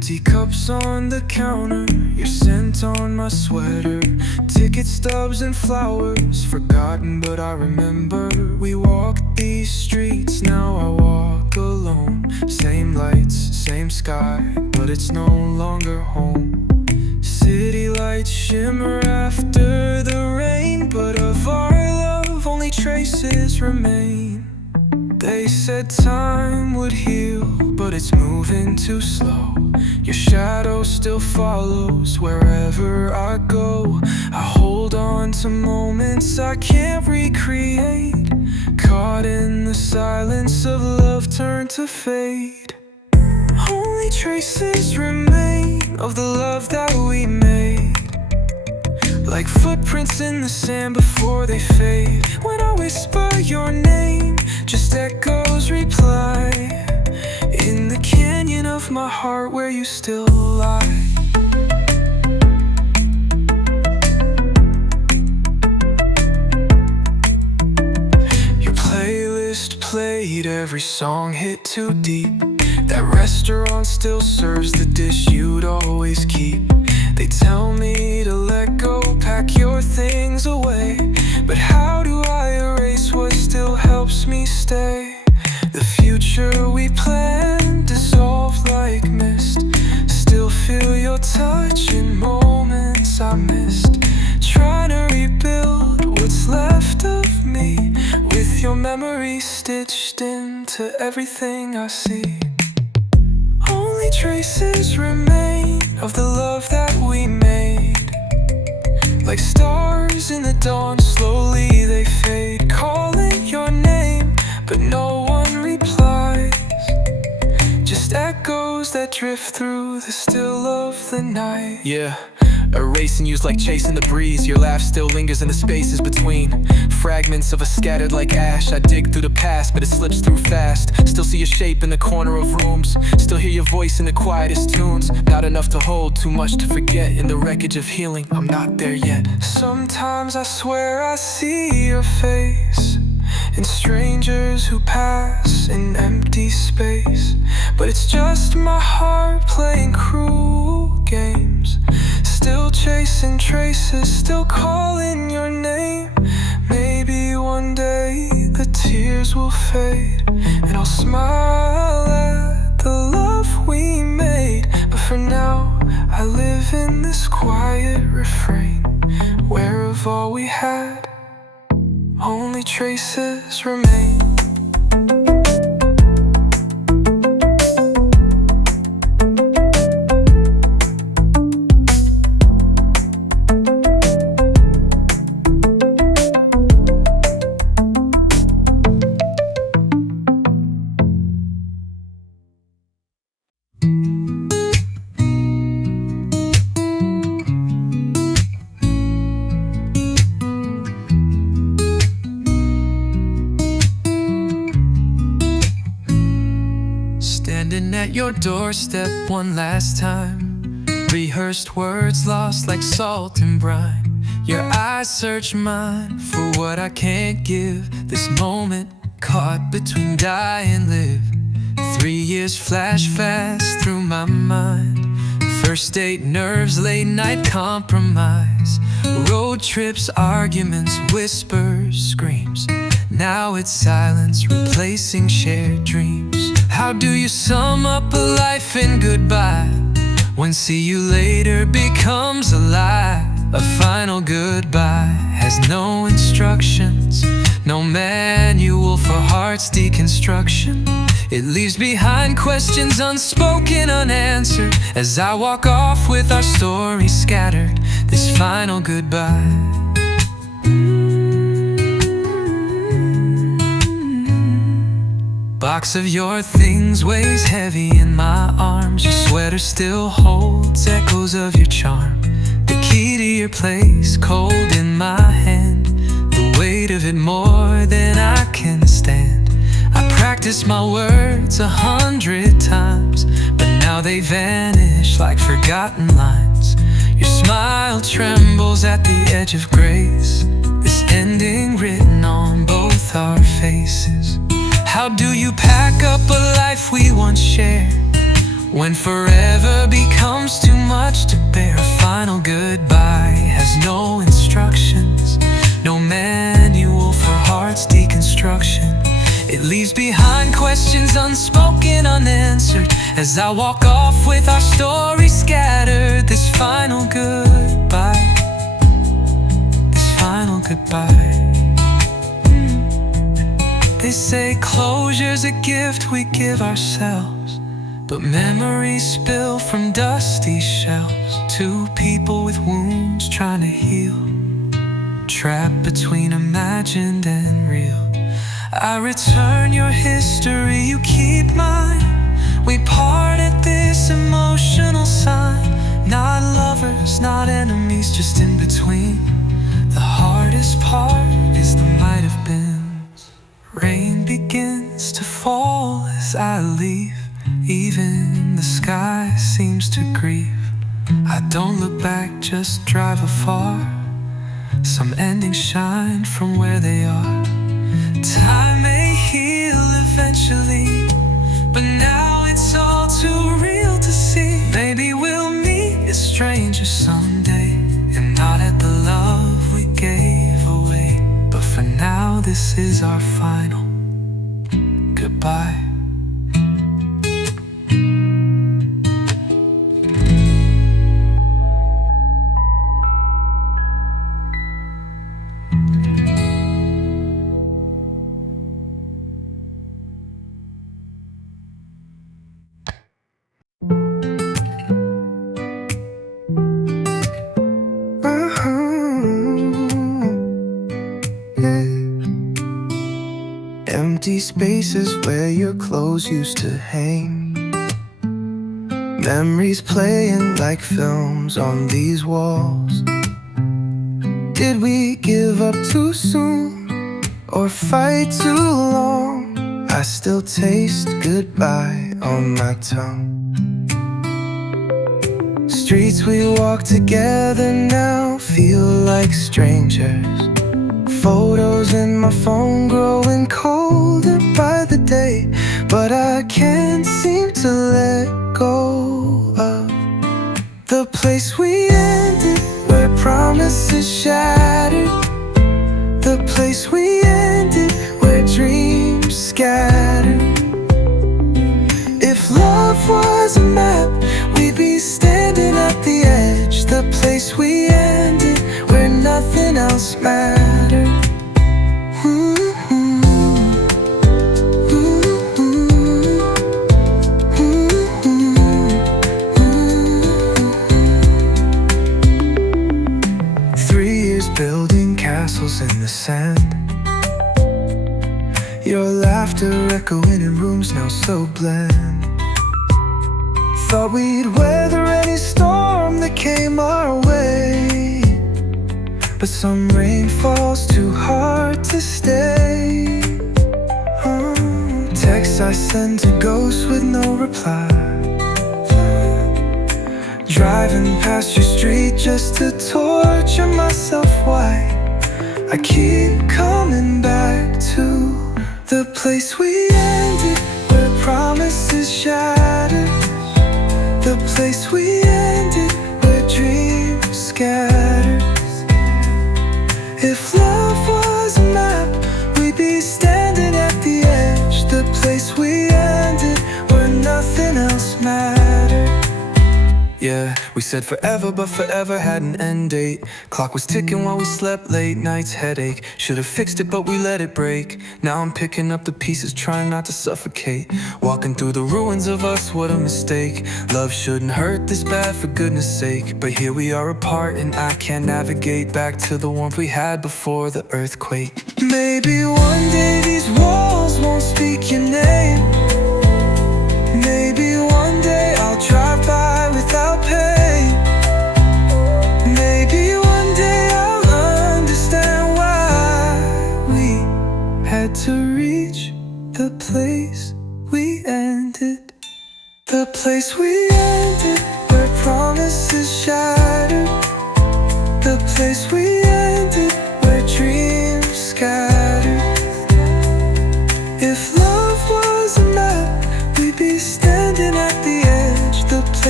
Empty cups on the counter, your scent on my sweater, ticket stubs and flowers, forgotten but I remember. We walked these streets, now I walk alone. Same lights, same sky, but it's no longer home. City lights shimmer after the rain, but of our love only traces remain. They said time would heal, but it's moving too slow. Your shadow still follows wherever I go. I hold on to moments I can't recreate, caught in the silence of love turned to fade. Only traces remain of the love that we made, like footprints in the sand before they fade. When I whisper your name, just echoes reply in the canyon of my heart where you still lie. Your playlist played, every song hit too deep. That restaurant still serves the dish you'd always keep. They tell me to let go, pack your things away, but how do I erase what still helps me stay? The future we planned dissolved like mist. Still feel your touch in moments I missed. Trying to rebuild what's left of me, with your memory stitched into everything I see. Only traces remain of the love that we made, like stars in the dawn, slowly they fade. Calling your name, but no one replies, just echoes that drift through the still of the night. Yeah, erasing you's like chasing the breeze. Your laugh still lingers in the spaces between. Fragments of us scattered like ash. I dig through the past, but it slips through fast. Still see your shape in the corner of rooms, still hear your voice in the quietest tunes. Not enough to hold, too much to forget. In the wreckage of healing, I'm not there yet. Sometimes I swear I see your face in strangers who pass in empty space, but it's just my heart playing cruel games. Still chasing traces, still calling your name. Maybe one day the tears will fade, and I'll smile at the love we made. But for now, I live in this quiet refrain, where of all we had, only traces remain. At your doorstep one last time, rehearsed words lost like salt and brine. Your eyes search mine for what I can't give. This moment caught between die and live. 3 years flash fast through my mind. First date nerves, late night compromise, road trips, arguments, whispers, screams. Now it's silence replacing shared dreams. How do you sum up a life in goodbye, when see you later becomes a lie? A final goodbye has no instructions, no manual for heart's deconstruction. It leaves behind questions unspoken, unanswered, as I walk off with our story scattered. This final goodbye. Box of your things weighs heavy in my arms. Your sweater still holds echoes of your charm. The key to your place cold in my hand, the weight of it more than I can stand. I practiced my words 100 times, but now they vanish like forgotten lines. Your smile trembles at the edge of grace, this ending written on both our faces. How do you pack up a life we once shared, When forever becomes too much to bear, a final goodbye has no instructions, no manual for heart's deconstruction. It leaves behind questions unspoken, unanswered, as I walk off with our story scattered. This final goodbye, this final goodbye. They say closure's a gift we give ourselves, but memories spill from dusty shelves. Two people with wounds trying to heal, trapped between imagined and real. I return your history, you keep mine. We part at this emotional sign. Not lovers, not enemies, just in between. The hardest part is the might have beens. Rain begins to fall as I leave. Even the sky seems to grieve. I don't look back, just drive afar. Some endings shine from where they are. Time may heal eventually, but now it's all too real to see. Maybe we'll meet as strangers someday, and not at the love we gave away. But for now, this is our final goodbye. Empty spaces where your clothes used to hang. Memories playing like films on these walls. Did we give up too soon or fight too long? I still taste goodbye on my tongue. Streets we walk together now feel like strangers. Photos in my phone growing colder by the day, but I can't seem to let go of the place we ended, where promises shattered. The place we ended, where dreams scattered. If love was a map, we'd be standing at the edge. The place we ended, where nothing else mattered. 3 years building castles in the sand. Your laughter echoing in rooms now so bland. Thought we'd weather any storm that came our way, but some rain falls too hard to stay. Texts I send to ghosts with no reply. Driving past your street just to torture myself. Why? I keep coming back to the place we ended, where promises shattered. The place we ended, where dreams scattered. If love was a map, we'd be standing at the edge. The place we ended, where nothing else mattered. Yeah, we said forever, but forever had an end date. Clock was ticking while we slept, late nights headache. Should've fixed it, but we let it break. Now I'm picking up the pieces, trying not to suffocate. Walking through the ruins of us, what a mistake. Love shouldn't hurt this bad, for goodness sake. But here we are apart, and I can't navigate back to the warmth we had before the earthquake. Maybe one day these walls won't speak your name. Maybe one day I'll drive by without pain. Maybe one day I'll understand why we had to reach the place we ended. The place we ended, where promises shattered. The place we ended, where dreams scattered. If love was a map, we'd be standing at the edge.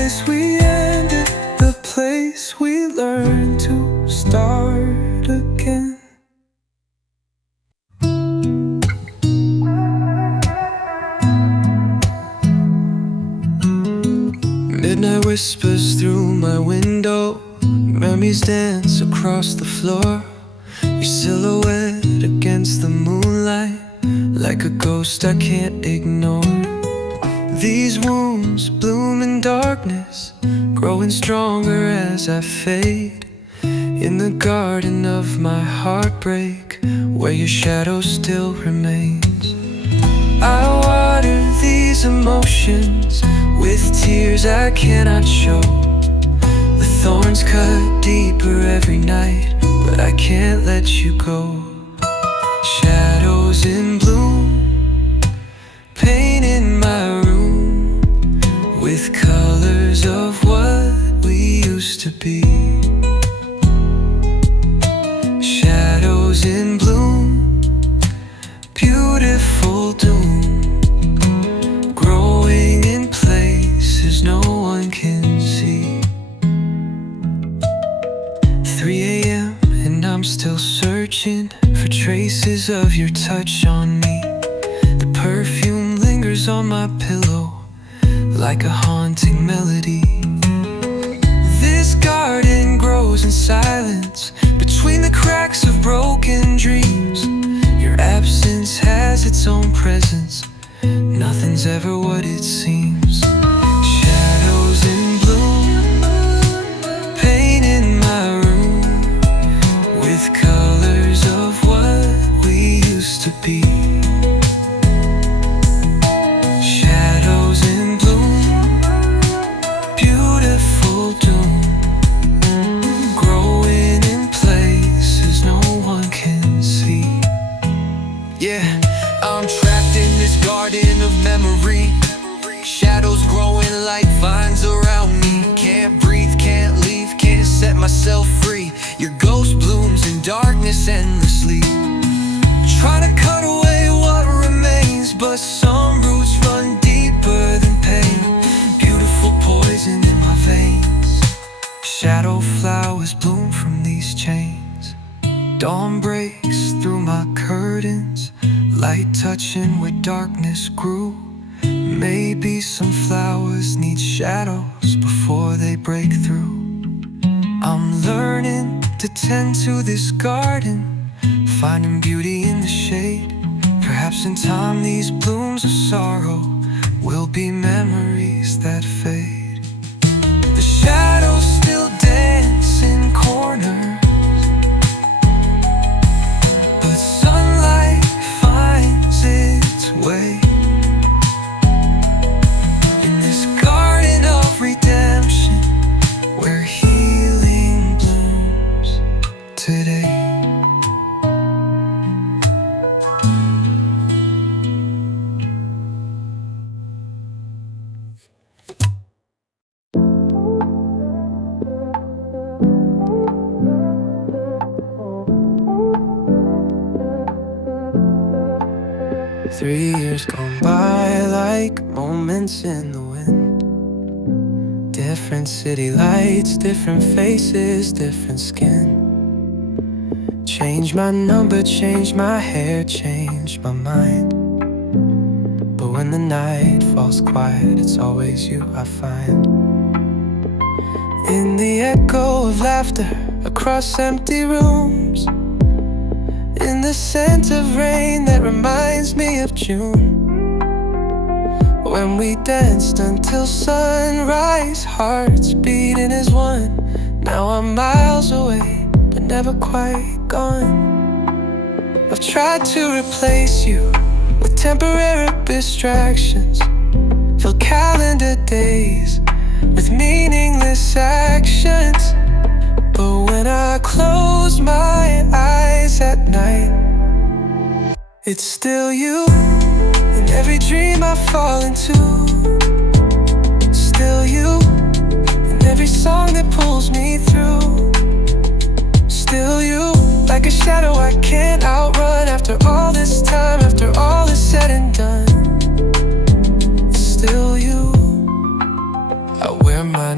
place we ended, the place we learned to start again. Midnight whispers through my window, memories dance across the floor. Your silhouette against the moonlight, like a ghost I can't ignore. These wounds bloom in darkness, growing stronger as I fade. In the garden of my heartbreak, where your shadow still remains. I water these emotions with tears I cannot show. The thorns cut deeper every night, but I can't let you go. Shadows in bloom, paint in my room, with colors of what we used to be. Shadows in bloom, beautiful doom, growing in places no one can see. 3 a.m. and I'm still searching for traces of your touch on me. The perfume lingers on my pillow like a haunting melody. This garden grows in silence between the cracks of broken dreams. Your absence has its own presence, nothing's ever what it seems. Shadows in bloom, paint in my room, with colors of what we used to be. Shadows in bloom, beautiful doom, growing in places no one can see. Yeah, I'm trapped in this garden of memory. Shadows growing like vines around me. Can't breathe, can't leave, can't set myself free. Your ghost blooms in darkness endlessly, trying to cut away what remains, but some roots run deeper than pain. Beautiful poison in my veins. Shadow flowers bloom from these chains. Dawn breaks through my curtains, light touching where darkness grew. Maybe some flowers need shadows before they break through. I'm learning to tend to this garden, finding beauty in the shade. Perhaps in time these blooms of sorrow will be memories that fade. The shadows still dance in corners, but sunlight finds its way. In this garden of redemption, where healing blooms today. Three years gone by like moments in the wind. Different city lights, different faces, different skin. Change my number, change my hair, change my mind. But when the night falls quiet, it's always you I find. In the echo of laughter across empty rooms, in the scent of rain that reminds me of June, when we danced until sunrise, hearts beating as one. Now I'm miles away, but never quite gone. I've tried to replace you with temporary distractions, fill calendar days with meaningless actions. But when I close my eyes at night, it's still you. In every dream I fall into, still you. In every song that pulls me through, still you. Like a shadow I can't outrun. After all this time, after all is said and done, it's still you. I wear my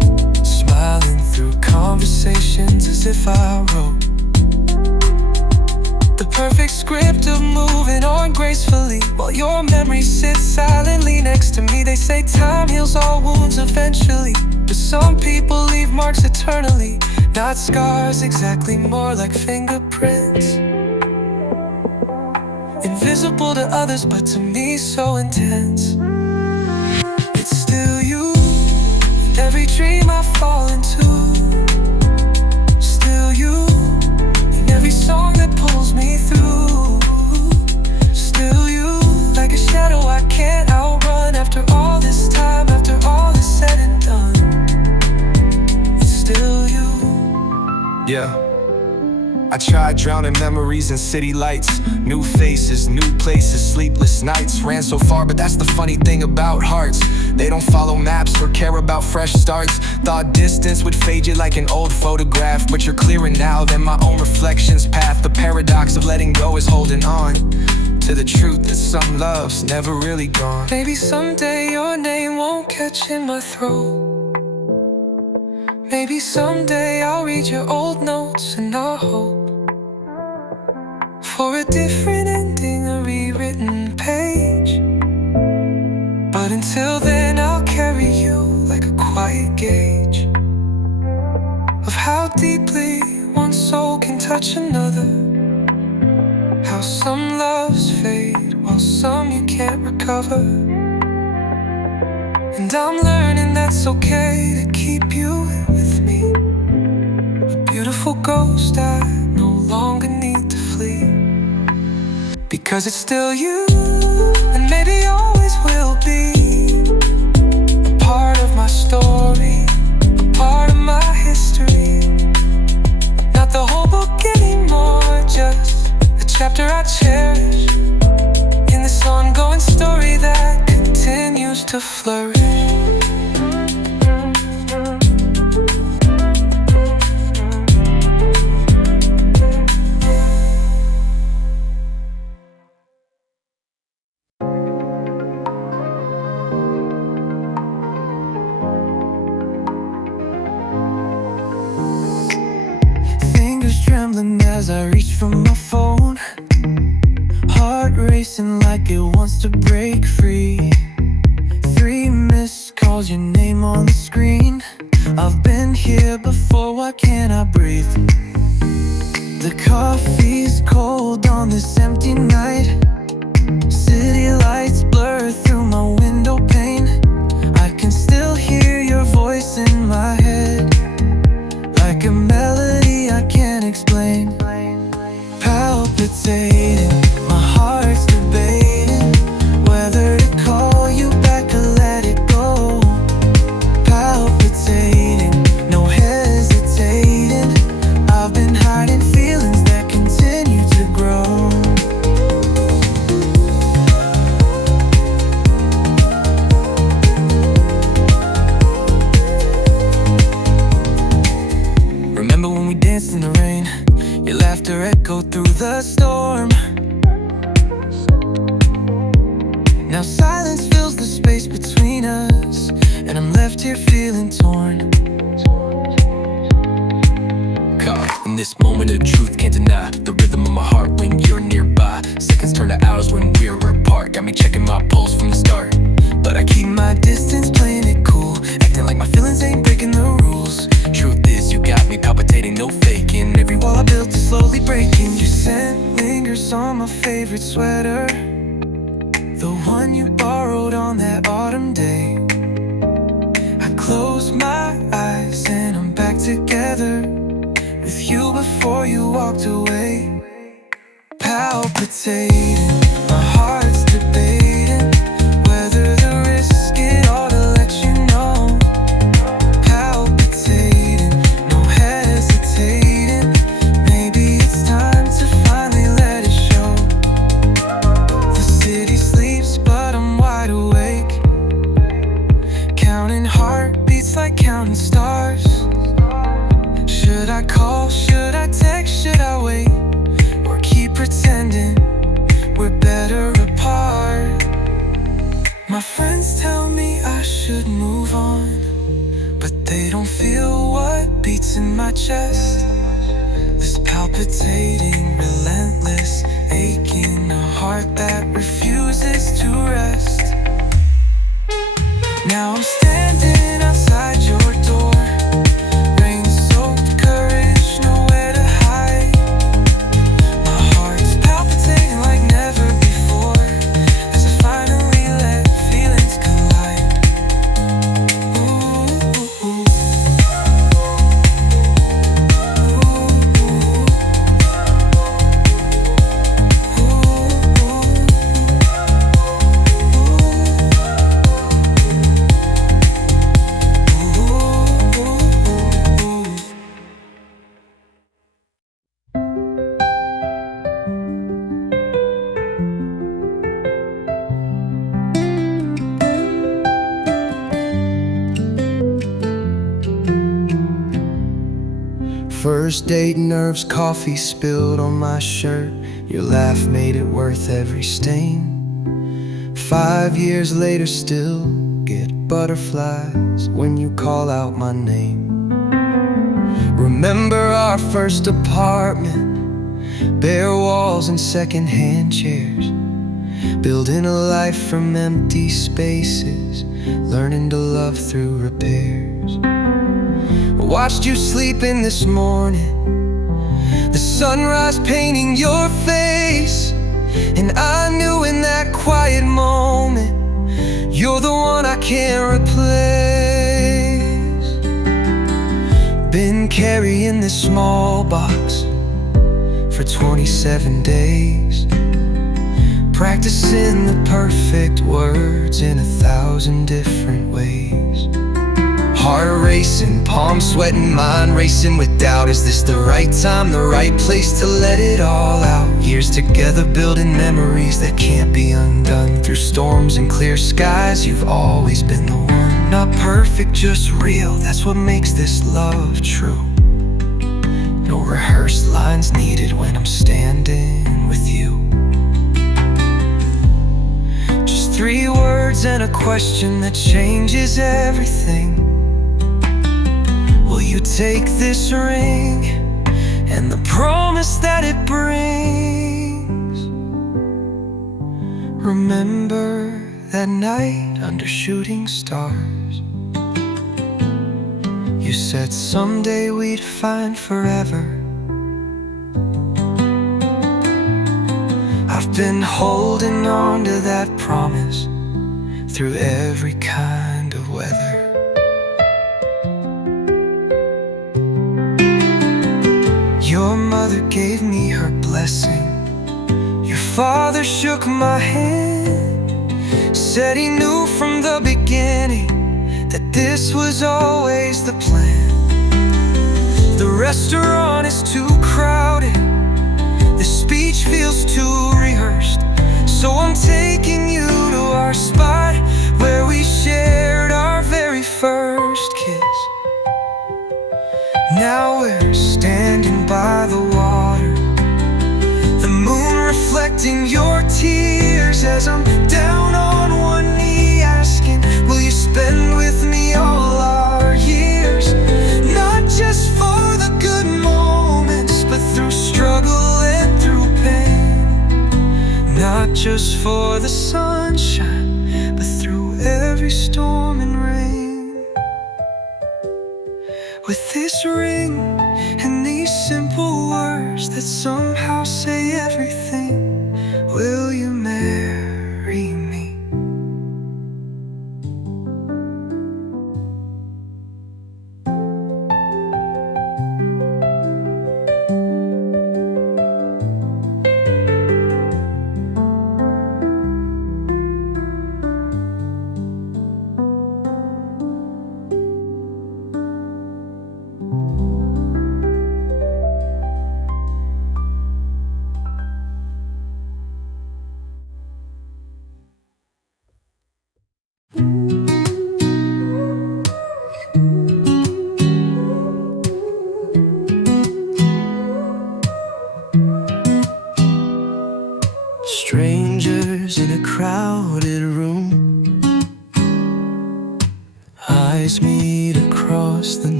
conversations as if I wrote the perfect script of moving on gracefully, while your memory sits silently next to me. They say time heals all wounds eventually, but some people leave marks eternally. Not scars exactly, more like fingerprints, invisible to others, but to me so intense. It's still you, every dream I fall into. Still you, in every song that pulls me through. Still you, like a shadow I can't outrun. After all this time, after all is said and done, it's still you. Yeah, I tried drowning memories in city lights. New faces, new places, sleepless nights. Ran so far, but that's the funny thing about hearts. They don't follow maps or care about fresh starts. Thought distance would fade you like an old photograph, but you're clearer now than my own reflection's path. The paradox of letting go is holding on to the truth that some love's never really gone. Maybe someday your name won't catch in my throat. Maybe someday I'll read your old notes and I'll hope for a different ending, a rewritten page. But until then I'll carry you like a quiet gauge of how deeply one soul can touch another. How some loves fade while some you can't recover. And I'm learning that's okay to keep you with me, a beautiful ghost I no longer need to flee. Because it's still you, and maybe always will be, a part of my story, a part of my history. Not the whole book anymore, just a chapter I cherish in this ongoing story that continues to flourish. Fingers trembling as I reach for my phone, heart racing like it wants to break free. 3 missed calls, your name on the screen. I've been here before, why can't I breathe? The coffee's cold on this empty night. City lights blur through my window pane. I can still hear your voice in my head, like a melody I can't explain. Palpitating, my heart's debating whether to call you back or let it go. Palpitating, no hesitating. I've been hiding feelings that continue to grow. Remember when we danced in the rain? Your laughter echoed through the storm. Now silence fills the space between us, and I'm left here feeling torn. Caught in this moment of truth, can't deny the rhythm of my heart when you're nearby. Seconds turn to hours when we're apart. Got me checking my pulse from the start, but I keep my distance, playing it cool, acting like my feelings ain't breaking the rules. Truth is, you got me palpitating, no faking. Every wall I built is slowly breaking. Your scent lingers on my favorite sweater, the one you borrowed on that autumn day. I close my eyes and I'm back together with you before you walked away. Palpitating, my heart's debating whether to risk it all to let you know. Palpitating, no hesitating. Maybe it's time to finally let it show. The city sleeps but I'm wide awake, counting heartbeats like counting stars. Should I call, should I text, should I wait, or keep pretending we're better apart? My friends tell me I should move on, but they don't feel what beats in my chest. This palpitating, relentless ache in a heart that refuses to rest. Now I'm standing outside your door, rain-soaked courage, nowhere to hide. My heart's palpitating like never before, as I finally let feelings collide. First date nerves, coffee spilled on my shirt. Your laugh made it worth every stain. 5 years later still get butterflies when you call out my name. Remember our first apartment, bare walls and secondhand chairs, building a life from empty spaces, learning to love through repairs. Watched you sleeping this morning, the sunrise painting your face, and I knew in that quiet moment, you're the one I can't replace. Been carrying this small box for 27 days, practicing the perfect words in 1,000 different ways. Heart racing, palms sweating, mind racing with doubt. Is this the right time, the right place to let it all out? Years together building memories that can't be undone. Through storms and clear skies, you've always been the one. Not perfect, just real, that's what makes this love true. No rehearsed lines needed when I'm standing with you. Just 3 words and a question that changes everything. Will you take this ring and the promise that it brings? Remember that night under shooting stars, you said someday we'd find forever. I've been holding on to that promise through every kind of weather. Your mother gave me her blessing, your father shook my hand, said he knew from the beginning that this was always the plan. The restaurant is too crowded, the speech feels too rehearsed, so I'm taking you to our spot where we shared our very first kiss. Now we're standing by the water, the moon reflecting your tears, as I'm down on one knee asking, will you spend with me all our years? Not just for the good moments, but through struggle and through pain. Not just for the sunshine, but through every storm and rain. With this ring and these simple words that somehow say everything, will you marry me? Strangers in a crowded room, eyes meet across the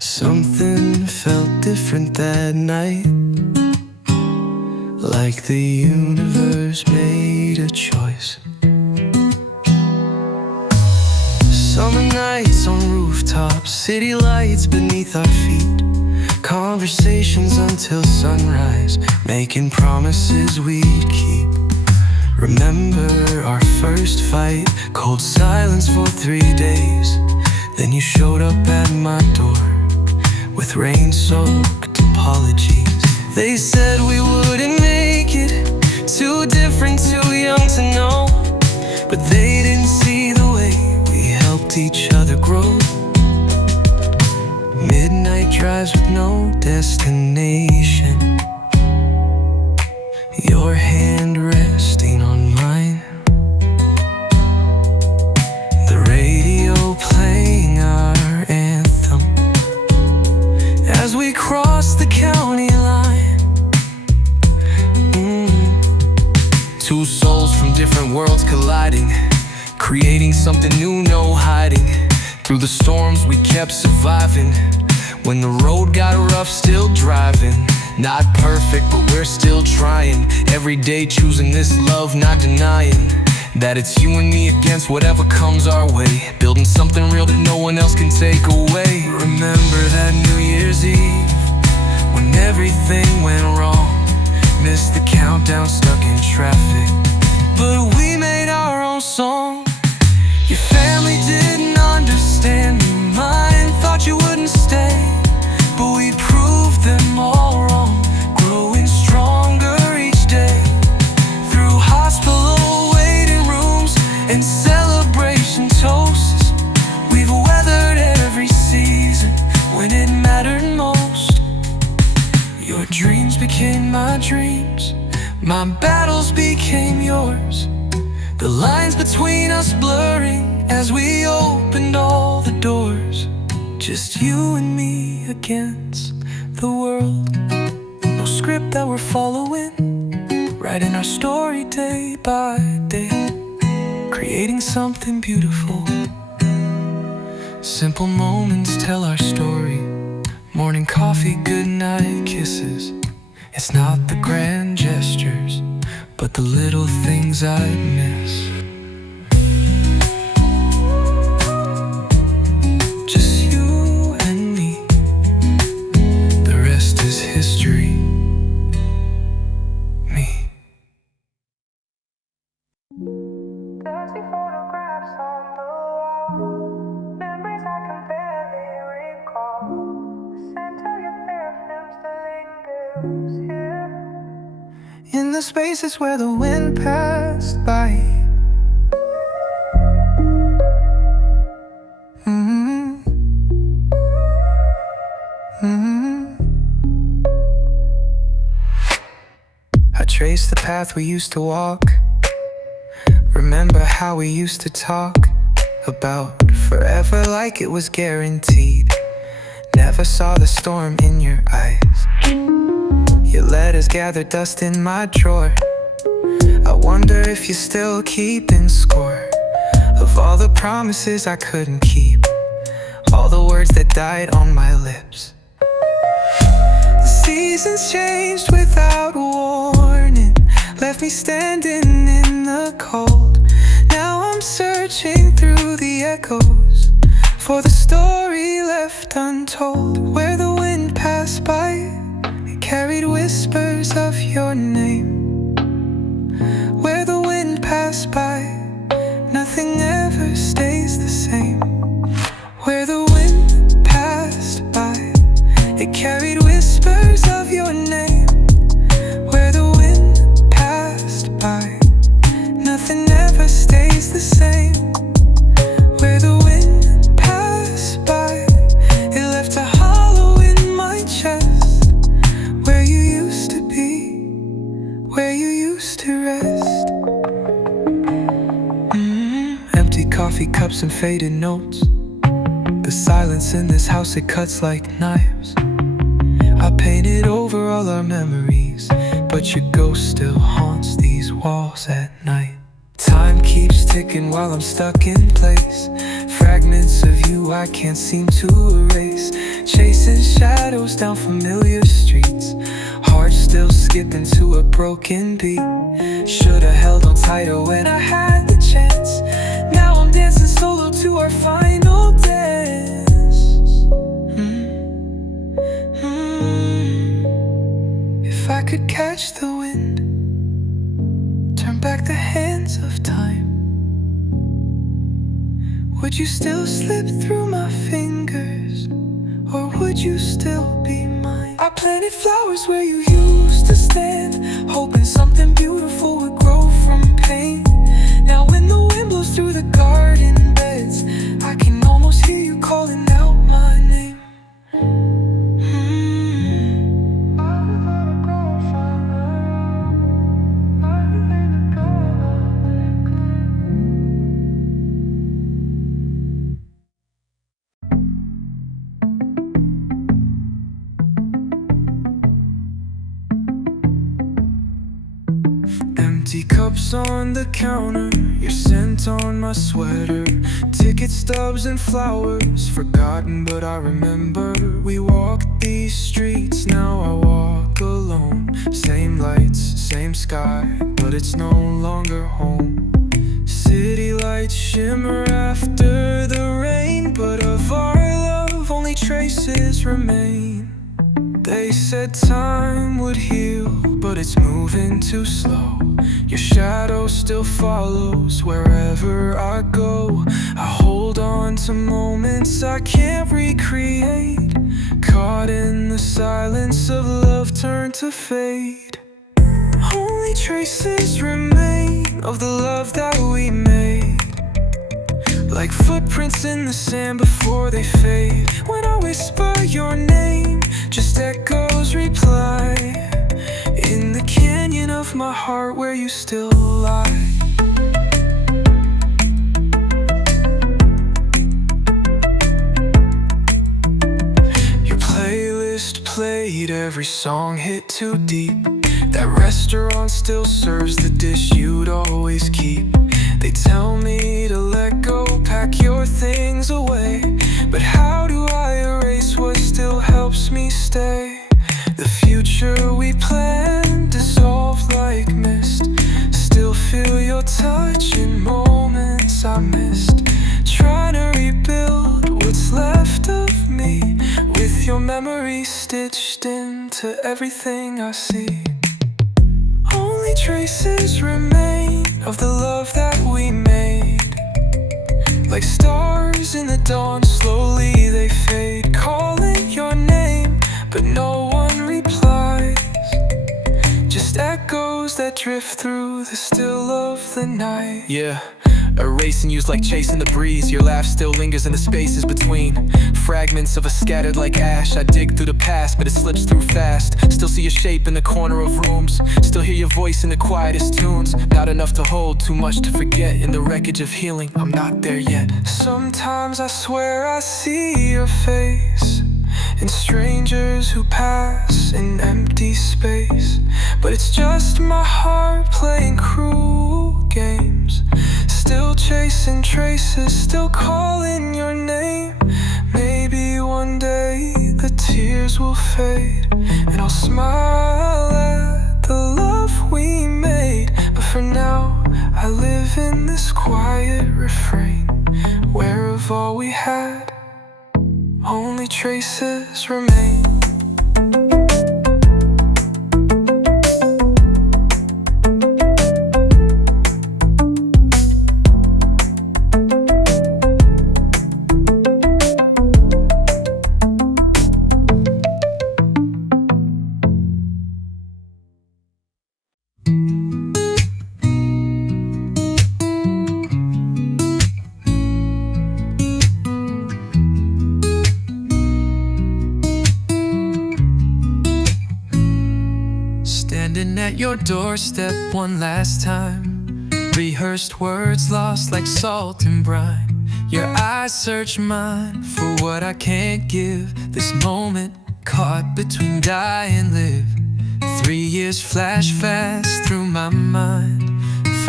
Something felt different that night, like the universe made a choice. Summer nights on rooftops, city lights beneath our feet, conversations until sunrise, making promises we'd keep. Remember our first fight, cold silence for 3 days. Then you showed up at my door with rain-soaked apologies. They said we wouldn't make it, too different, too young to know. But they didn't see the way we helped each other grow. Midnight drives with no destination, your hand resting on mine, the radio playing our anthem as we cross the county line. Two souls from different worlds colliding, creating something new, no hiding. Through the storms we kept surviving, when the road got rough, still driving. Not perfect, but we're still trying. Every day choosing this love, not denying that it's you and me against whatever comes our way, building something real that no one else can take away. Remember that New Year's Eve, when everything went wrong. Missed the countdown, stuck in traffic, but we made our own song. Your family didn't understand me, mine thought you wouldn't stay, but we proved them all wrong, growing stronger each day. Through hospital waiting rooms and celebration toasts, we've weathered every season when it mattered most. Your dreams became my dreams, my battles became yours, the lines between us blurring as we opened all the doors. Just you and me against the world, no script that we're following, writing our story day by day, creating something beautiful. Simple moments tell our story, morning coffee, goodnight kisses. It's not the grand gestures, but the little things I miss. Just you and me, the rest is history. Me. Dusty photographs on the wall, memories I can barely recall. The scent of your perfume still lingers here, In the spaces where the wind passed by. I trace the path we used to walk, remember how we used to talk about forever like it was guaranteed. Never saw the storm in your eyes. Your letters gather dust in my drawer. I wonder if you're still keeping score of all the promises I couldn't keep, all the words that died on my lips. The seasons changed without warning, left me standing in the cold. Now I'm searching through the echoes for the story left untold. Where the wind passed by, it carried whispers of your name. Where the wind passed by, nothing ever stays the same. Where the wind passed by, it carried whispers of your name. Where the wind passed by, nothing ever stays the same. Where the wind passed by, it left a hollow in my chest. Where you used to be, where you used to rest. Empty coffee cups and faded notes. The silence in this house, it cuts like knives. I painted over all our memories, but your ghost still haunts these walls at night. Time keeps ticking while I'm stuck in place, fragments fragments of you I can't seem to erase. Chasing shadows down familiar streets, heart still skipping to a broken beat. Should've held on tighter when I had the chance. Now I'm dancing solo to our final dance. If I could catch the wind, turn back the hands of time, would you still slip through my fingers, or would you still be mine? I planted flowers where you used to stand, hoping something beautiful would grow from pain. Now when the wind blows through the garden beds, I can almost hear you calling out my name. Empty cups on the counter, your scent on my sweater, ticket stubs and flowers, forgotten but I remember. We walked these streets, now I walk alone. Same lights, same sky, but it's no longer home. City lights shimmer after the rain, but of our love only traces remain. They said time would heal, but it's moving too slow. Your shadow still follows wherever I go. I hold on to moments I can't recreate, caught in the silence of love turned to fade. Only traces remain of the love that we made, like footprints in the sand before they fade. When I whisper your name, just echoes reply in the canyon of my heart where you still lie. Your playlist played, every song hit too deep. That restaurant still serves the dish you'd always keep. They tell me to let go, pack your things away, but how do I erase what still helps me stay? The future we planned dissolved like mist. Still feel your touch in moments I missed. Trying to rebuild what's left of me, with your memory stitched into everything I see. Only traces remain of the love that we made, like stars in the dawn, slowly they fade. Calling your name, but no one replies, just echoes that drift through the still of the night. Yeah, erasing you's like chasing the breeze. Your laugh still lingers in the spaces between. Fragments of us scattered like ash. I dig through the past, but it slips through fast. Still see your shape in the corner of rooms, still hear your voice in the quietest tunes. Not enough to hold, too much to forget. In the wreckage of healing, I'm not there yet. Sometimes I swear I see your face in strangers who pass in empty space, but it's just my heart playing cruel games. Still chasing traces, still calling your name. Maybe one day the tears will fade, and I'll smile at the love we made. But for now, I live in this quiet refrain, where of all we had, only traces remain. Standing at your doorstep one last time, rehearsed words lost like salt and brine. Your eyes search mine for what I can't give. This moment caught between die and live. 3 years flash fast through my mind.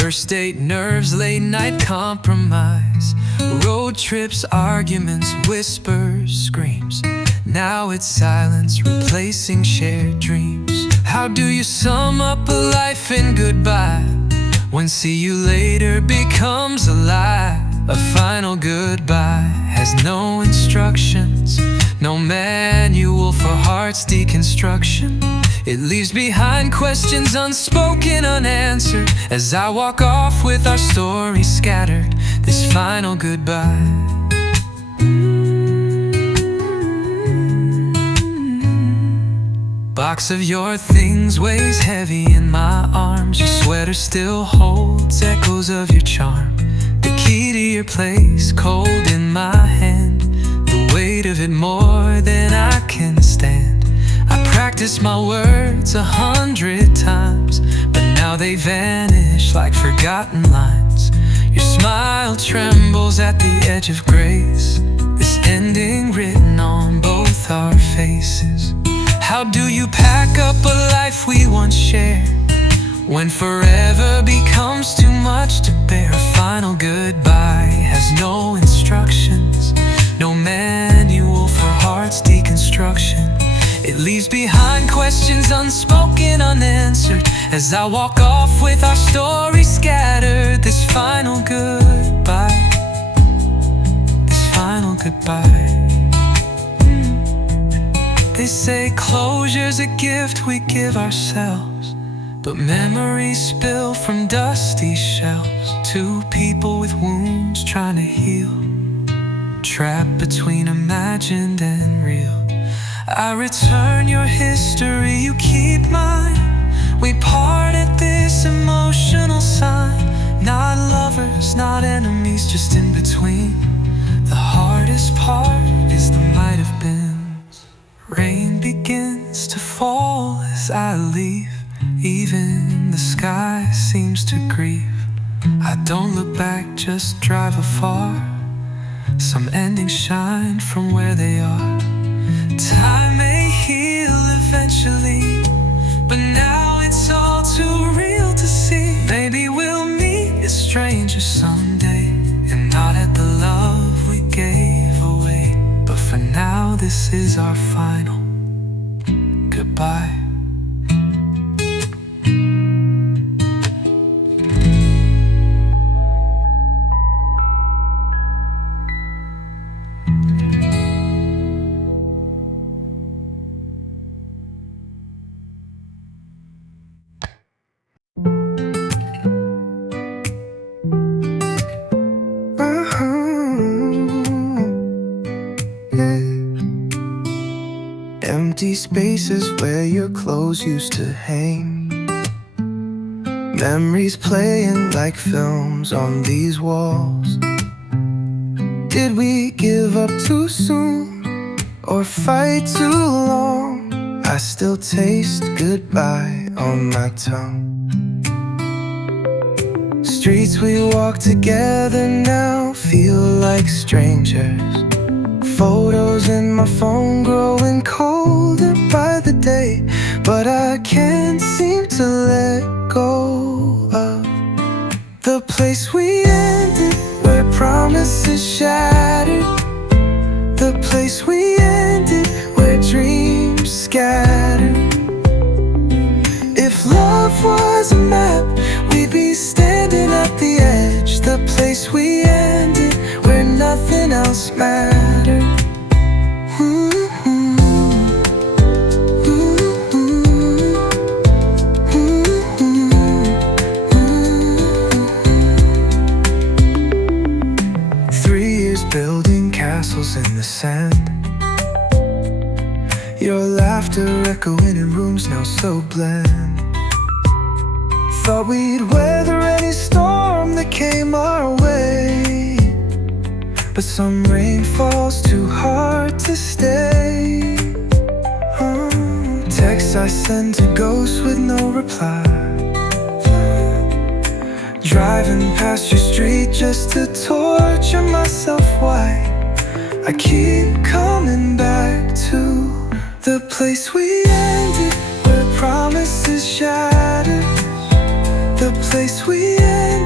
First date nerves, late night compromise, road trips, arguments, whispers, screams. Now it's silence replacing shared dreams. How do you sum up a life in goodbye when see you later becomes a lie? A final goodbye has no instructions, no manual for heart's deconstruction. It leaves behind questions unspoken, unanswered, as I walk off with our story scattered. This final goodbye. Box of your things weighs heavy in my arms. Your sweater still holds echoes of your charm. The key to your place cold in my hand, the weight of it more than I can stand. I practiced my words 100 times, but now they vanish like forgotten lines. Your smile trembles at the edge of grace, this ending written on both our faces. How do you pack up a life we once shared when forever becomes too much to bear? A final goodbye has no instructions, no manual for heart's deconstruction. It leaves behind questions unspoken, unanswered, as I walk off with our story scattered. This final goodbye, this final goodbye. They say closure's a gift we give ourselves, but memories spill from dusty shelves. Two people with wounds trying to heal, trapped between imagined and real. I return your history, you keep mine. We part at this emotional sign. Not lovers, not enemies, just in between. The hardest part is the might have been. Rain begins to fall as I leave. Even the sky seems to grieve. I don't look back, just drive afar. Some endings shine from where they are. Time may heal eventually, but now it's all too real to see. Maybe we'll meet as strangers someday, and not at the love we gave away. But for now, this is our final goodbye. Empty spaces where your clothes used to hang. Memories playing like films on these walls. Did we give up too soon or fight too long? I still taste goodbye on my tongue. Streets we walk together now feel like strangers. Photos in my phone growing colder by the day, but I can't seem to let go of the place we ended, where promises shattered. The place we ended, where dreams scattered. If love was a map, we'd be standing at the edge. The place we ended, where nothing else mattered. Building castles in the sand. Your laughter echoing in rooms now so bland. Thought we'd weather any storm that came our way, but some rain falls too hard to stay. Texts I send to ghosts with no reply. Driving past your street just to torture myself. Why? I keep coming back to the place we ended, where promises shattered. The place we ended,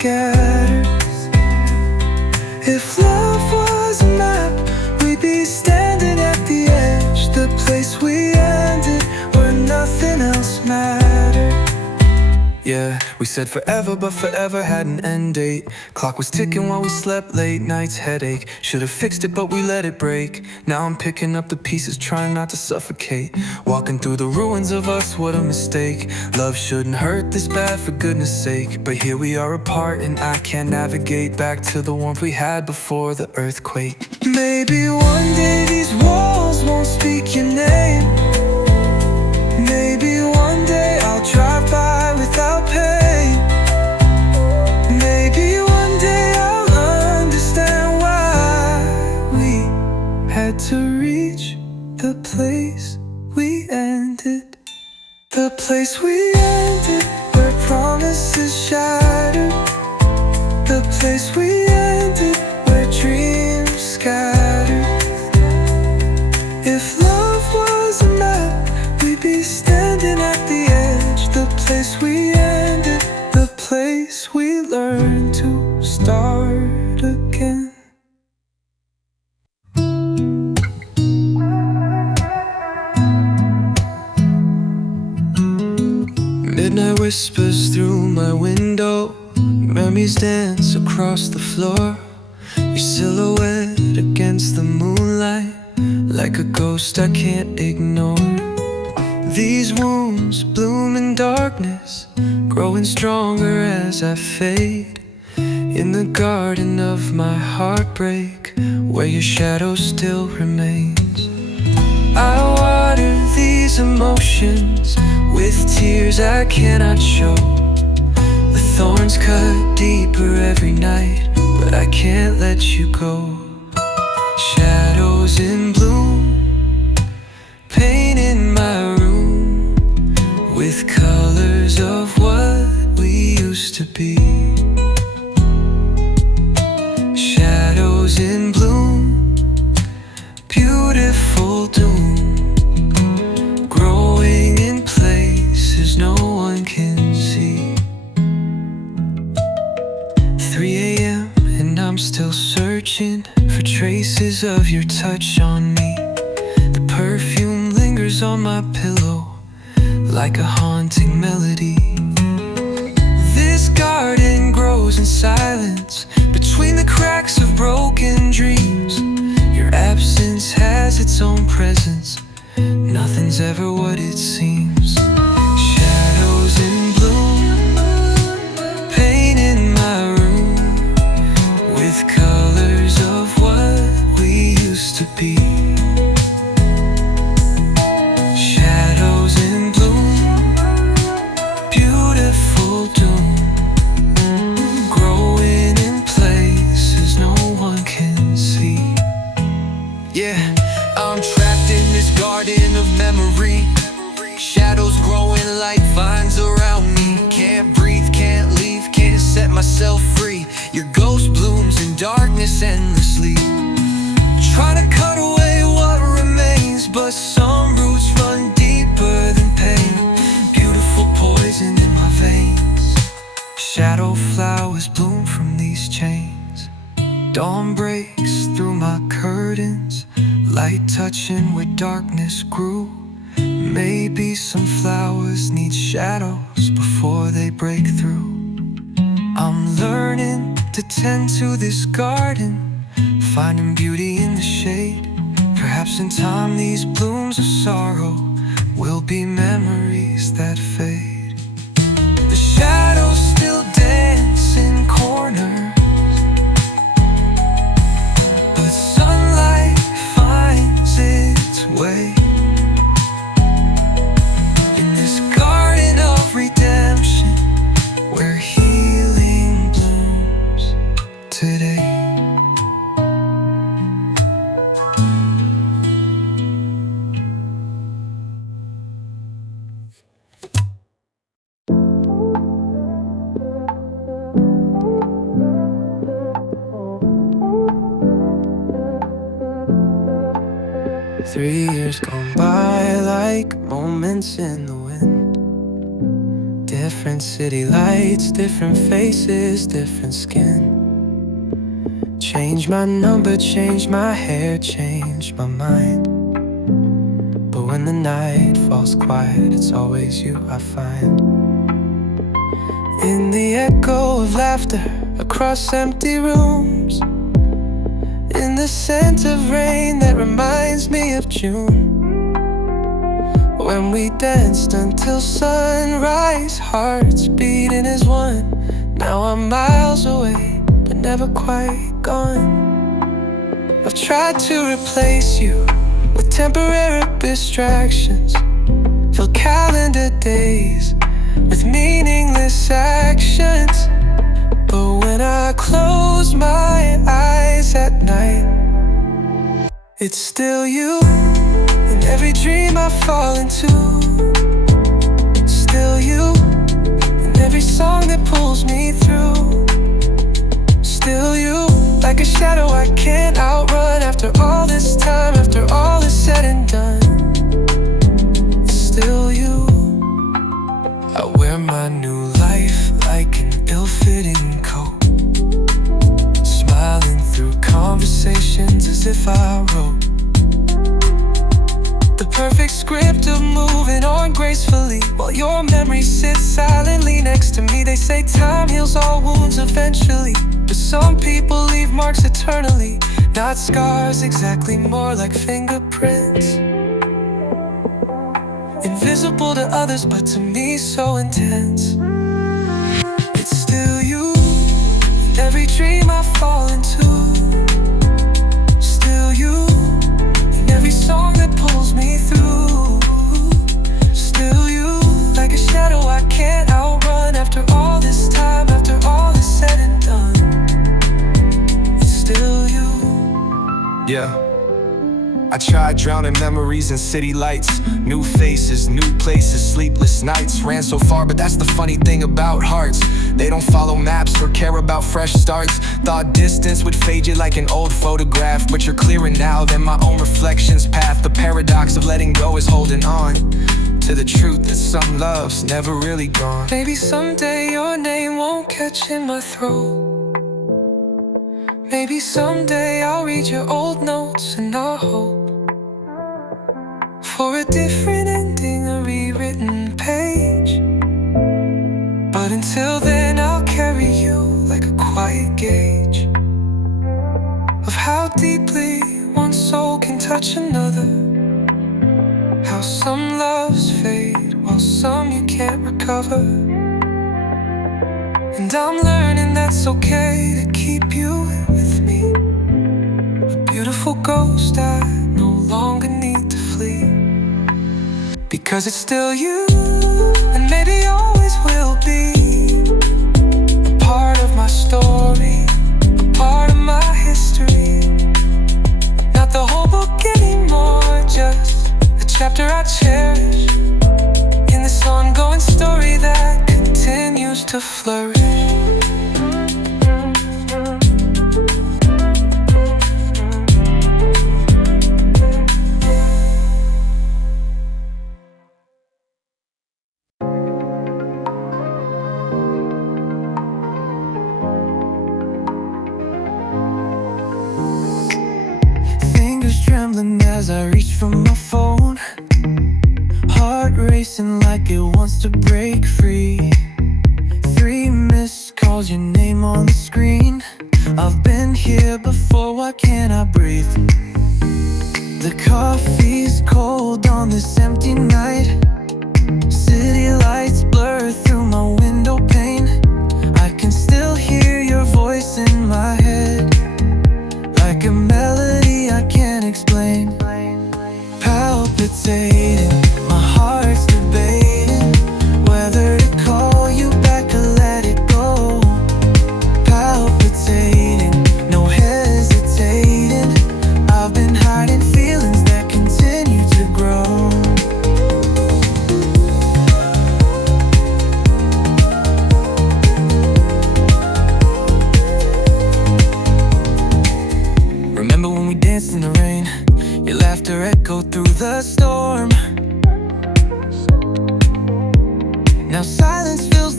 scatters. If love was a map, we'd be standing at the edge, the place we ended, where nothing else mattered. Yeah, we said forever, but forever had an end date. Clock was ticking while we slept, late nights headache. Should've fixed it, but we let it break. Now I'm picking up the pieces, trying not to suffocate. Walking through the ruins of us, what a mistake. Love shouldn't hurt this bad, for goodness sake. But here we are apart, and I can't navigate back to the warmth we had before the earthquake. Maybe one day these walls won't speak your name. Maybe one day I'll drive by without pain. Maybe one day I'll understand why we had to reach the place we ended. The place we ended, where promises shattered. The place we ended, where dreams scattered. If love was a map, we'd be standing at the edge. The place we ended, the place we learned to start again. Midnight whispers through my window. Memories dance across the floor. Your silhouette against the moonlight, like a ghost I can't ignore. These wounds bloom in darkness, growing stronger as I fade. In the garden of my heartbreak, where your shadow still remains. I water these emotions with tears I cannot show. The thorns cut deeper every night, but I can't let you go. Shadows in bloom, paint in my room, with colors of what we used to be. Shadows in bloom, beautiful doom, growing in places no one can see. 3 a.m. and I'm still searching for traces of your touch on me. The perfume lingers on my pillow like a haunting melody. This garden grows in silence, between the cracks of broken dreams. Your absence has its own presence, nothing's ever what it seems. Shadows in bloom, paint in my room, with colors of what we used to be. Shadows in bloom, beautiful doom, growing in places no one can see. Yeah, I'm trapped in this garden of memory. Shadows growing like vines around me. Can't breathe, can't leave, can't set myself free. Your ghost blooms in darkness endlessly. Try to cut away what remains, but some roots run deeper than pain. Beautiful poison in my veins. Shadow flowers bloom from these chains. Dawn breaks through my curtains, light touching where darkness grew. Maybe some flowers need shadows before they break through. I'm learning to tend to this garden, finding beauty in the shade. Perhaps in time these blooms of sorrow will be memories that fade. The shadows still dance in corners, but sunlight finds its way. In this garden of redemption, where healing blooms today. Three years gone by like moments in the wind. different city lights, different faces, different skin. Change my number, change my hair, change my mind. But when the night falls quiet, it's always you I find. In the echo of laughter across empty rooms, in the scent of rain that reminds me of June, when we danced until sunrise, hearts beating as one. Now I'm miles away, but never quite gone. I've tried to replace you with temporary distractions, fill calendar days with meaningless actions. But when I close my eyes at night, it's still you. In every dream I fall into, still you. In every song that pulls me through, still you. Like a shadow I can't outrun. After all this time, after all is said and done, it's still you. I wear my new life like an ill-fitting coat, smiling through conversations as if I wrote the perfect script of moving on gracefully, while your memory sits silently next to me. They say time heals all wounds eventually, but some people leave marks eternally. Not scars exactly, more like fingerprints, invisible to others, but to me so intense. It's still you. In every dream I fall into, still you. In every song that pulls me through, still you. Like a shadow I can't outrun. After all this time, after all is said and done, it's still you. Yeah. I tried drowning memories in city lights, new faces, new places, sleepless nights. Ran so far, but that's the funny thing about hearts. They don't follow maps or care about fresh starts. Thought distance would fade you like an old photograph, but you're clearer now than my own reflection's path. The paradox of letting go is holding on to the truth that some love's never really gone. Maybe someday your name won't catch in my throat. Maybe someday I'll read your old notes and I'll hope for a different ending, a rewritten page. But until then I'll carry you like a quiet gauge of how deeply one soul can touch another, how some loves fade while some you can't recover. And I'm learning that's okay to keep you with me, a beautiful ghost I no longer need to flee. Because it's still you, and maybe always will be, a part of my story, a part of my history. Not the whole book anymore, just a chapter I cherish in this ongoing story that continues to flourish. Trembling as I reach for my phone, heart racing like it wants to break free. 3 missed calls, your name on the screen. I've been here before, why can't I breathe? The coffee's cold on this empty night. City lights blur through my window pane. I can still hear your voice in my head, like a melody I can't explain. Palpitating, my heart's debating whether to call you back or let it go. Palpitating, no hesitating. I've been hiding feelings that continue to grow. Remember when we danced in the rain? Your laughter echoed through the storm. Now silence feels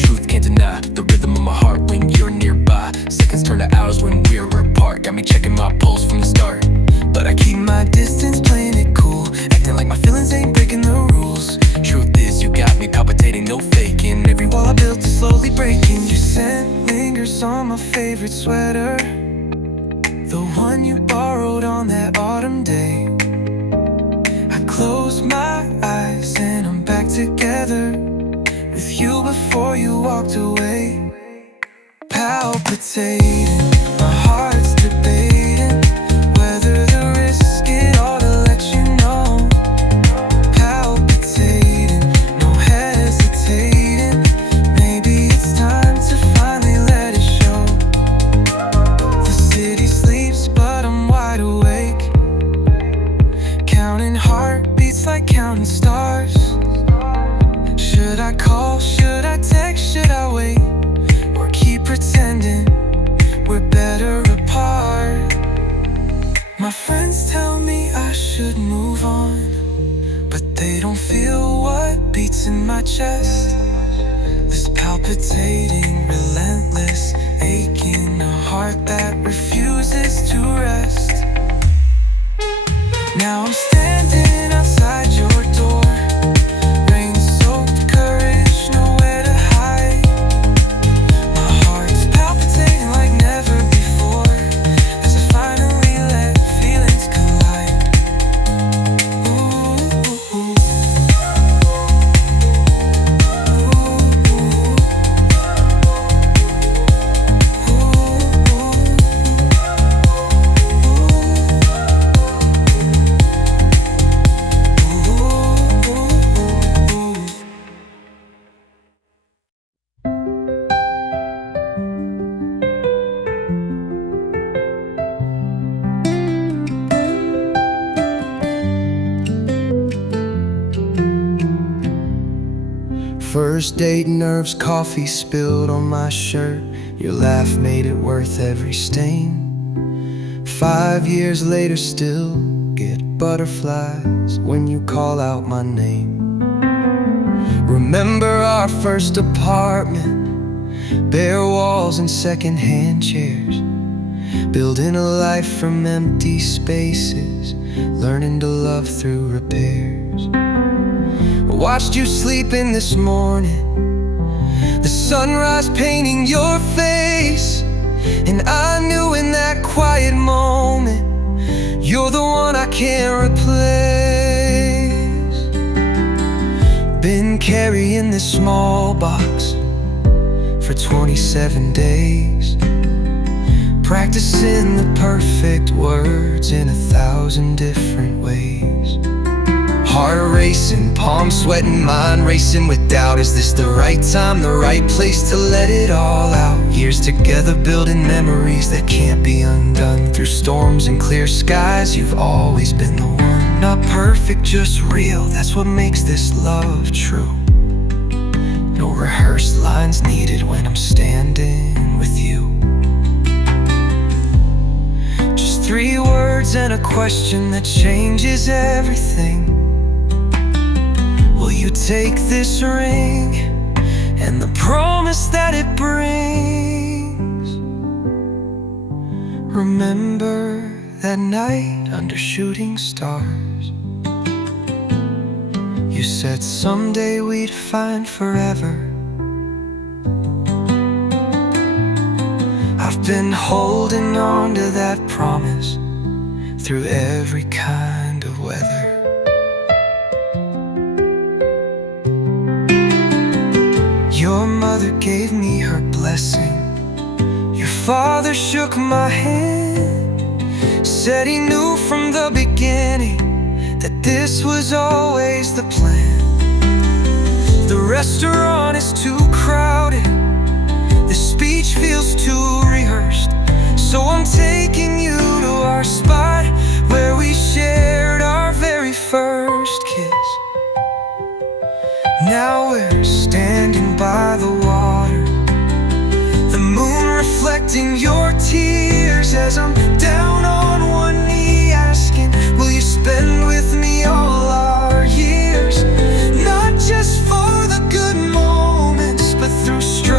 truth can't deny the rhythm of my heart when you're nearby. Seconds turn to hours when we're apart. Got me checking my pulse from the start, but I keep my distance, playing it cool, acting like my feelings ain't breaking the rules. Truth is, you got me palpitating, no faking. Every wall I built is slowly breaking. Your scent lingers on my favorite sweater, the one you borrowed on that autumn day. I close my eyes and I'm back together with you before you walked away. Palpitating, my heart's debating whether to risk it all to let you know. Palpitating, no hesitating, maybe it's time to finally let it show. The city sleeps but I'm wide awake, counting heartbeats like counting stars. Should I call, should I text, should I wait, or keep pretending we're better apart? My friends tell me I should move on, but they don't feel what beats in my chest. This palpitating, relentless, aching, a heart that refuses to rest. Now I'm standing outside your door, rain-soaked courage, nowhere to hide. My heart's palpitating like never before as I finally let feelings collide. Ooh, ooh, First date nerves, coffee spilled on my shirt. Your laugh made it worth every stain. 5 years later still get butterflies when you call out my name. Remember our first apartment, bare walls and secondhand chairs, building a life from empty spaces, learning to love through repairs. I watched you sleeping this morning, the sunrise painting your face, and I knew in that quiet moment you're the one I can't replace. Been carrying this small box for 27 days, practicing the perfect words in 1,000 different ways. Heart racing, palms sweating, mind racing with doubt. Is this the right time, the right place to let it all out? Years together building memories that can't be undone. Through storms and clear skies, you've always been the one. Not perfect, just real, that's what makes this love true. No rehearsed lines needed when I'm standing with you. Just 3 words and a question that changes everything. Will you take this ring and the promise that it brings? Remember that night under shooting stars, you said someday we'd find forever. I've been holding on to that promise through every kind of weather. Your mother gave me her blessing, your father shook my hand, said he knew from the beginning that this was always the plan. The restaurant is too crowded, the speech feels too rehearsed, so I'm taking you to our spot where we shared our very first kiss. Now we're standing by the water, the moon reflecting your tears as I'm down on one knee asking, will you spend with me all our years? Not just for the good moments, but through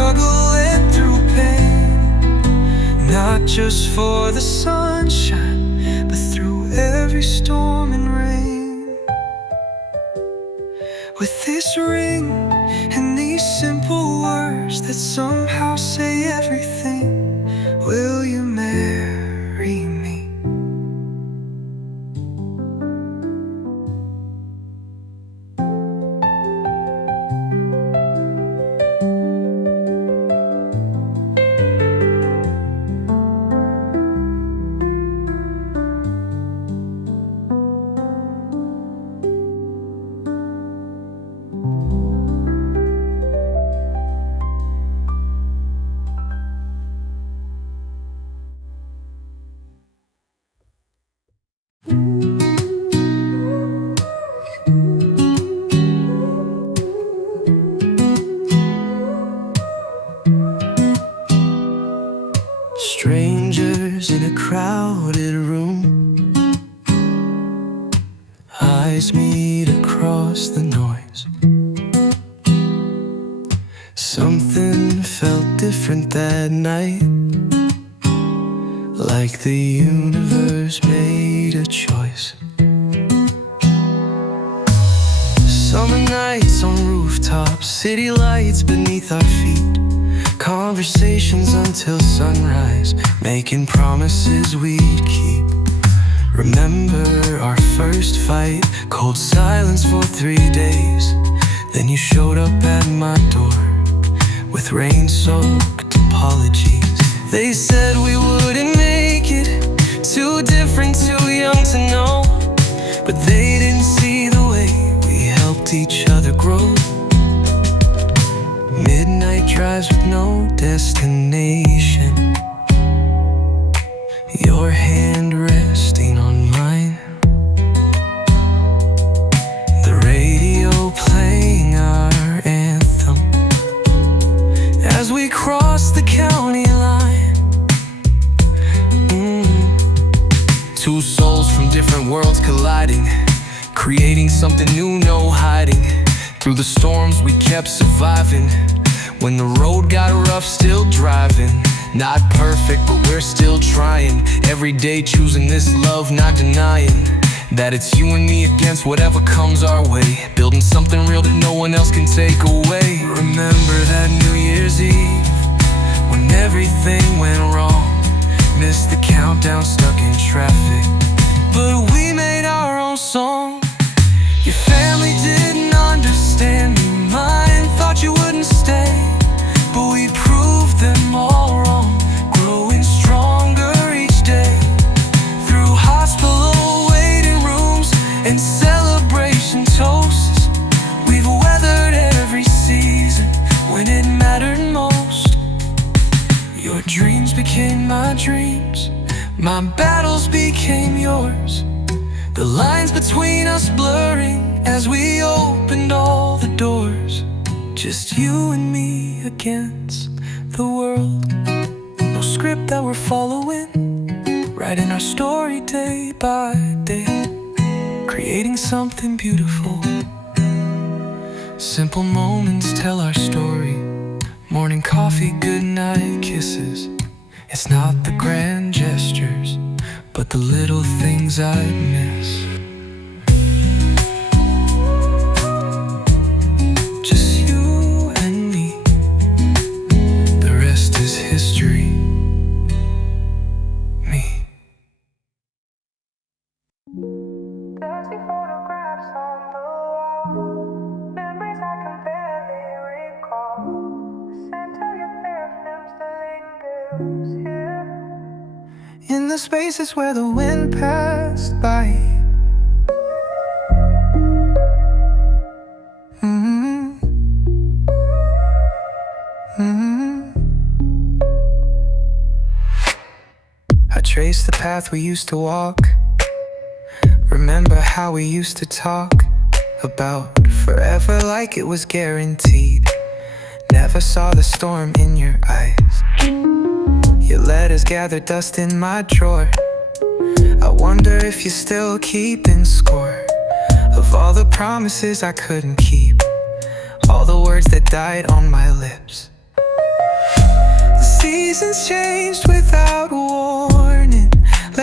for the sunshine, but through every storm and rain. With this ring and these simple words that somehow say everything, will you marry me? Strangers in a crowded room, eyes meet across the noise. Something felt different that night, like the universe made a choice. Summer nights on rooftops, city lights beneath our feet, conversations until sunrise, making promises we'd keep. Remember our first fight, cold silence for 3 days. Then you showed up at my door with rain-soaked apologies. They said we wouldn't make it, too different, too young to know, but they didn't see the way we helped each other grow. Midnight drives with no destination, your hand resting on mine, the radio playing our anthem as we cross the county line. Two souls from different worlds colliding, creating something new, no hiding. Through the storms we kept surviving, when the road got rough, still driving. Not perfect, but we're still trying. Every day choosing this love, not denying that it's you and me against whatever comes our way, building something real that no one else can take away. Remember that New Year's Eve, when everything went wrong. Missed the countdown, stuck in traffic, but we made our own song. Your family didn't understand me, mine thought you wouldn't stay, but we proved them all wrong, growing stronger each day. Through hospital waiting rooms and celebration toasts, we've weathered every season when it mattered most. Your dreams became my dreams, my battles became yours, the lines between us blurring as we opened all the doors. Just you and me against the world, no script that we're following, writing our story day by day, creating something beautiful. Simple moments tell our story, morning coffee, goodnight kisses. It's not the grand gestures, but the little things I miss. Just you and me, the rest is history. Me. Dusty photographs on the wall, memories I can barely recall. The scent of your perfume still lingers here, In the spaces where the wind passed by. I trace the path we used to walk, remember how we used to talk about forever like it was guaranteed. Never saw the storm in your eyes. Your letters gather dust in my drawer. I wonder if you're still keeping score of all the promises I couldn't keep, all the words that died on my lips. The seasons changed without warning.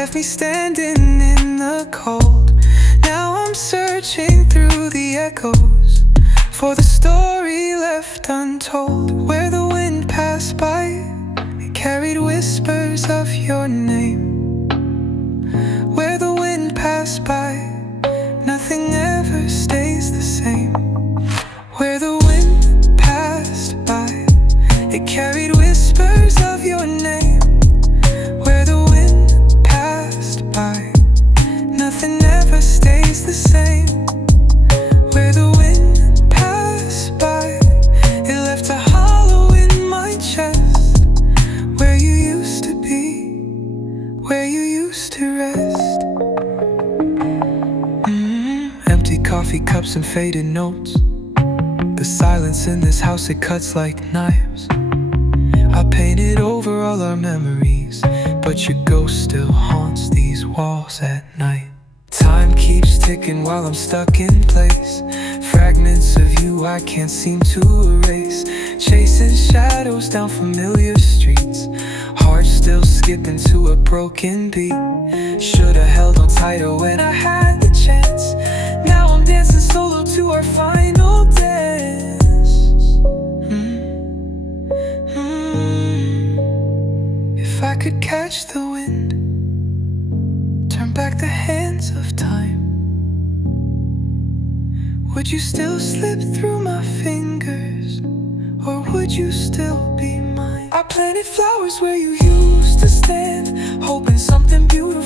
left me standing in the cold. Now I'm searching through the echoes for the story left untold. Where the wind passed by, it carried whispers of your name. Where the wind passed by, nothing ever stays the same. Where the wind passed by, it carried whispers of your name. Where the wind passed by, nothing ever stays the same. Where the wind passed by, it left a hollow in my chest. Where you used to be, where you used to rest. Empty coffee cups and faded notes. The silence in this house, it cuts like knives. I painted over all our memories, but your ghost still haunts these walls at night. Time keeps ticking while I'm stuck in place. Fragments of you I can't seem to erase. Chasing shadows down familiar streets. Heart still skipping to a broken beat. Should've held on tighter when I had the chance. Now I'm dancing solo to our final dance. If I could catch the wind, turn back the hands of time, would you still slip through my fingers, or would you still be mine? I planted flowers where you used to stand, hoping something beautiful